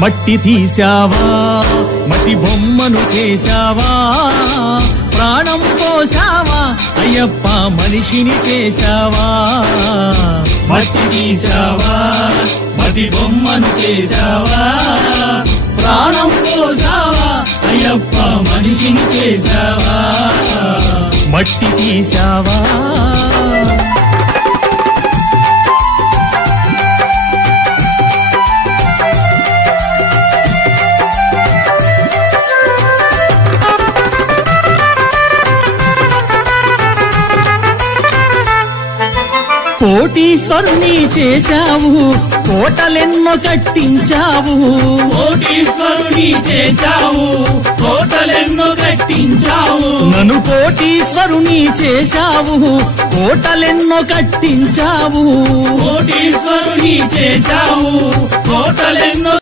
మట్టి తీసావా మట్టి బొమ్మను చేశావా ప్రాణం పోసావా అయ్యప్ప మనిషిని చేశావా మట్టి తీసావా మట్టి బొమ్మను చేశావా ప్రాణం పోసావా అయ్యప్ప మనిషిని చేశావా మట్టి తీసావా కోటీశ్వరుని చేశావు కోటలెన్నో కట్టించావు కోటీశ్వరుని చేశావు కోటలెన్నో కట్టించావు నన్ను కోటీశ్వరుని చేశావు కోటలెన్నో కట్టించావు కోటీశ్వరుని చేశావు కోటలెన్నో